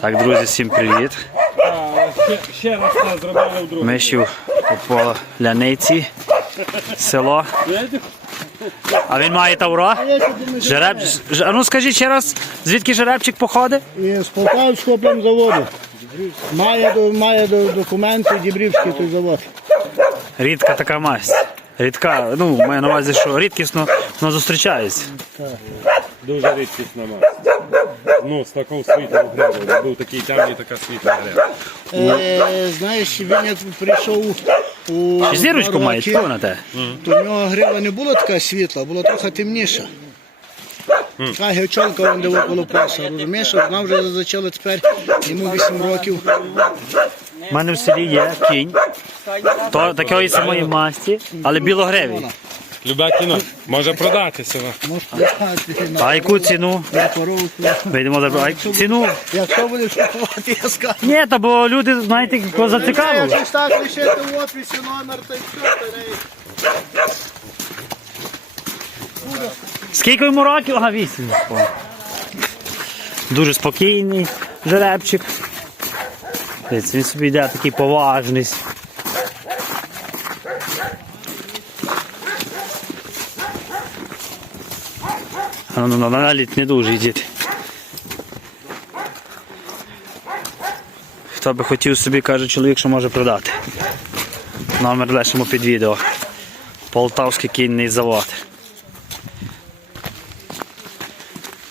Так, друзі, всім привіт. Ще, раз це зробили вдруге. Мишів по ляниці, село. А він має тавро? Жереб... Ж- А ну скажіть ще раз, звідки жеребчик походить? І з Полтавського племзаводу. Має, до- має до- документи Дібрівський той завод. Рідка така масть. Рідка, ну, маю на увазі, що рідкісно воно зустрічається. Дуже рідкісна маса. Ну, з такого світлого гребу. Був такий темний, така світла греба. Е, знаєш, він як прийшов у зірочку має роки, тьфу на те? то в нього грива не була така світла, була трохи темніша. Така гевчонка вон де около паса, розумієш, вона вже зачала тепер, йому 8 років. У мене в селі є кінь. То такої самої масті, але білогревий. Любе кіно. Може продатися. Може продати на А яку ціну? на коровку. Вийдемо за а ціну. Якщо будеш купувати, я скажу. Ні, та бо люди, знаєте, кого зацікавили. Якщо так лишити в офісі номер, то й все, то не- Скільки йому років? Ага, вісім. Дуже спокійний жеребчик. Він собі йде такий поважний. Ну, ну, наліт не дуже йдіть. Хто би хотів собі, каже чоловік, що може продати. Номер лишимо під відео. Полтавський кінний завод.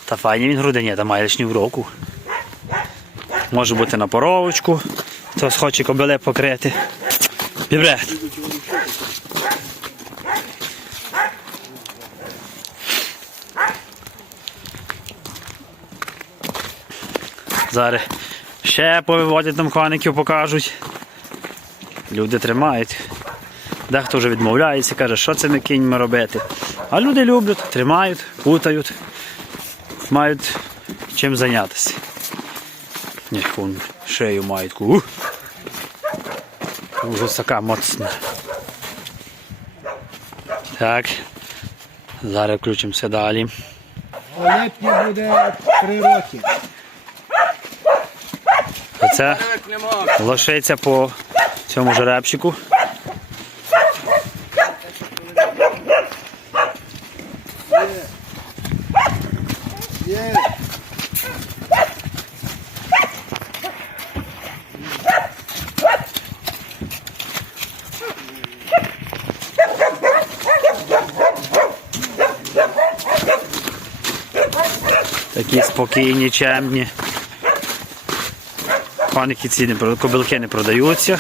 Та файні він грудині, та має лишню в року. Може бути на поровочку, хтось хоче кобиле покрити. Бібрет. Зараз ще повиводять там коників, покажуть. Люди тримають. Дехто вже відмовляється, каже, що цими кіньми робити. А люди люблять, тримають, путають мають чим зайнятися. Ні, вон шею мають таку. Така моцна. Так. Зараз включимося далі. Липні буде 3 роки. Оце лошиця по цьому жеребчику. Такі спокійні, чемні. Коники ці не кобилки не продаються.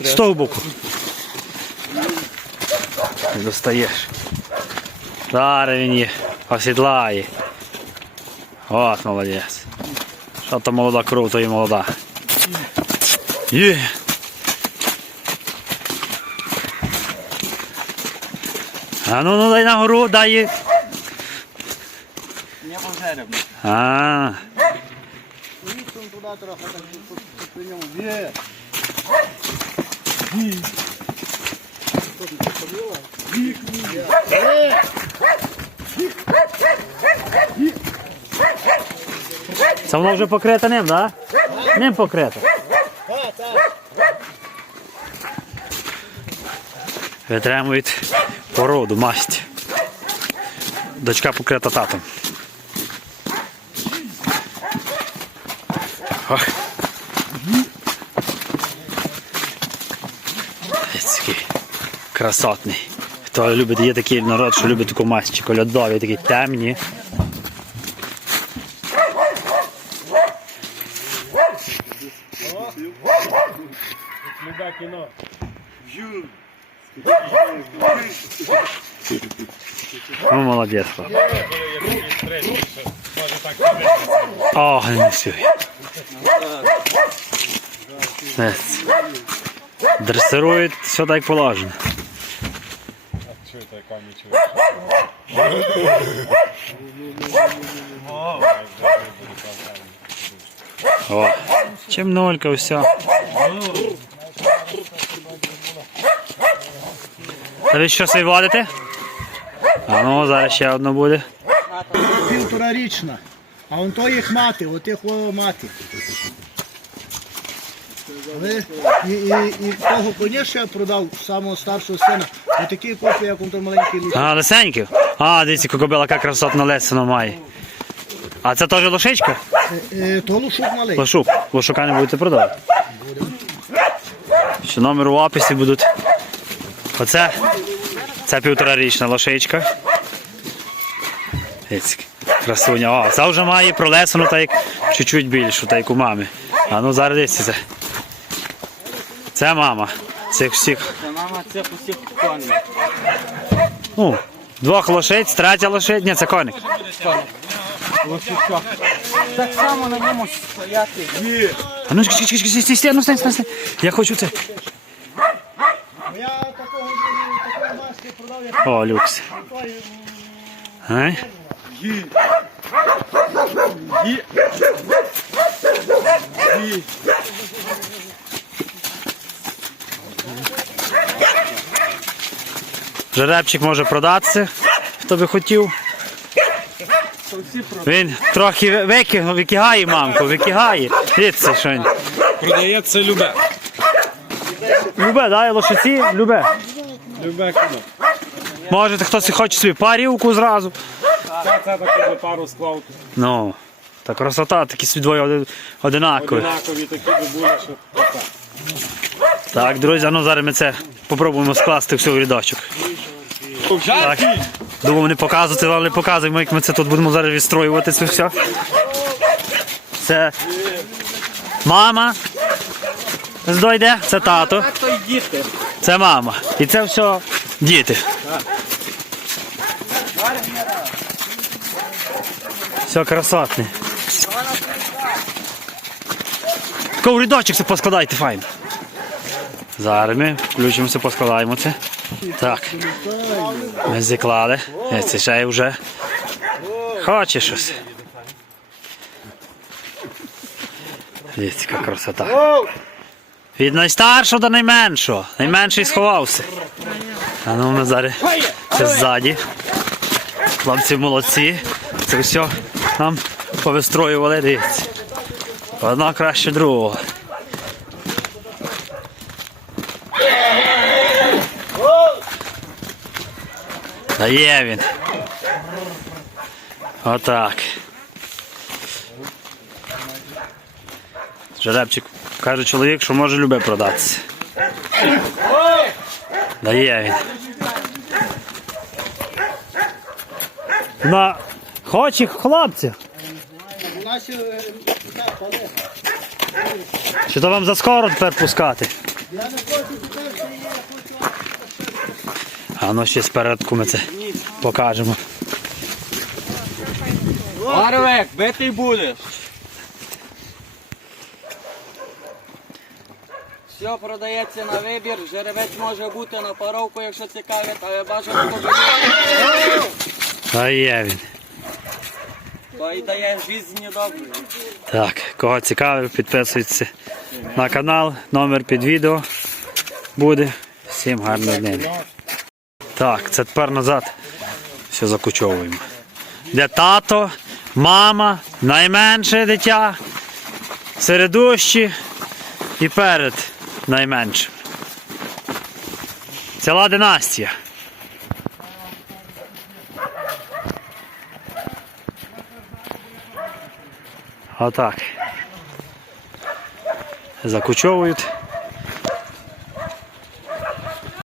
З того боку. Достаєш. Зараз він її осідлає. От молодець. Що то молода кров, то і молода. Є. А ну ну дай на гору, дай. їй. Не пожереб. А, Туди трохи так по- по ньому. Є. це воно вже покрите ним, так? Да? Ним покрите. Витримують породу, масть. Дочка покрита татом. Красотний. Хто любить, є такий народ, що любить таку масть, чи кольодові, такі темні. Кіно. Ну, молодець. О, не сюди. Десь. Дресирують все так положено. О, чим нолька, все. Та ви що собі водите? А ну, зараз ще одно буде. Півторарічна. А он то їх мати, отих мати. Ви, і, і, і того коня, я продав, самого старшого сина, отакий копій, як он той маленький лише. А, лисеньків? А, дивіться, кобила, яка красотна лесина має. А це теж лошичка? Е, То лушок малий. Лошук. Лошука не будете продавати. Що номер у описі будуть. Оце. Це півторарічна лошичка. Красуня. О, це вже має пролесану так як чуть-чуть більшу, так як у мами. А ну зараз дивіться це. Це мама. Цих всіх. Це мама цих усіх коней. Ну, двох лошиць, третя лошадь, ні, це коник. Лошичок. Так само на ньому стояти. А ну чекай, чекай, чекай, стій, стій, ну стань, стань, стань. Я хочу це. Я такого такої О, люкс. Ай? Жеребчик може продатися, хто би хотів. Він трохи вики, викигає мамку, викигає. Дивіться, що він. Продається любе. Любе, дай лошиці, любе. Любе кіно. Може, хтось хоче собі парівку зразу. Це, це таку пару склав. Ну, та красота, такі собі двоє одинакові. Одинакові такі би були, що. Так, друзі, ну зараз ми це попробуємо скласти все в рядочок. Так. Думав не показувати, вам не показуємо, як ми це тут будемо зараз відстроювати це все. Це мама. Здойде, це тато, це мама. І це все діти. Все красотне. Тако в рядочок це поскладайте файно. Зараз ми включимося, поскладаємо це. Так. Ми зіклали. Е, Це ще вже. Хоче щось. Дивіться, яка красота. Від найстаршого до найменшого. Найменший сховався. А ну ми зараз це ззаді. Хлопці молодці. Це все нам повистроювали, дивіться. Одна краще другого. Та є він. Отак. Жеребчик каже чоловік, що може любе продатися. Дає він. На хоче хлопці. у нас так, але Чи то вам заскоро тепер пускати? я не хочу тепер, я хочу. А ну ще спередку ми це покажемо. Барвик, битий будеш. Все продається на вибір, жеребець може бути на паровку, якщо цікавить, але бажано побігати. Та є він. То й дає життя добре. Так, кого цікавить, підписуйтесь на канал, номер під відео буде. Всім гарного дня. Так, це тепер назад. Все закучовуємо. Де тато, мама, найменше дитя, середущі і перед найменшим. Ціла династія. Отак. Закучовують.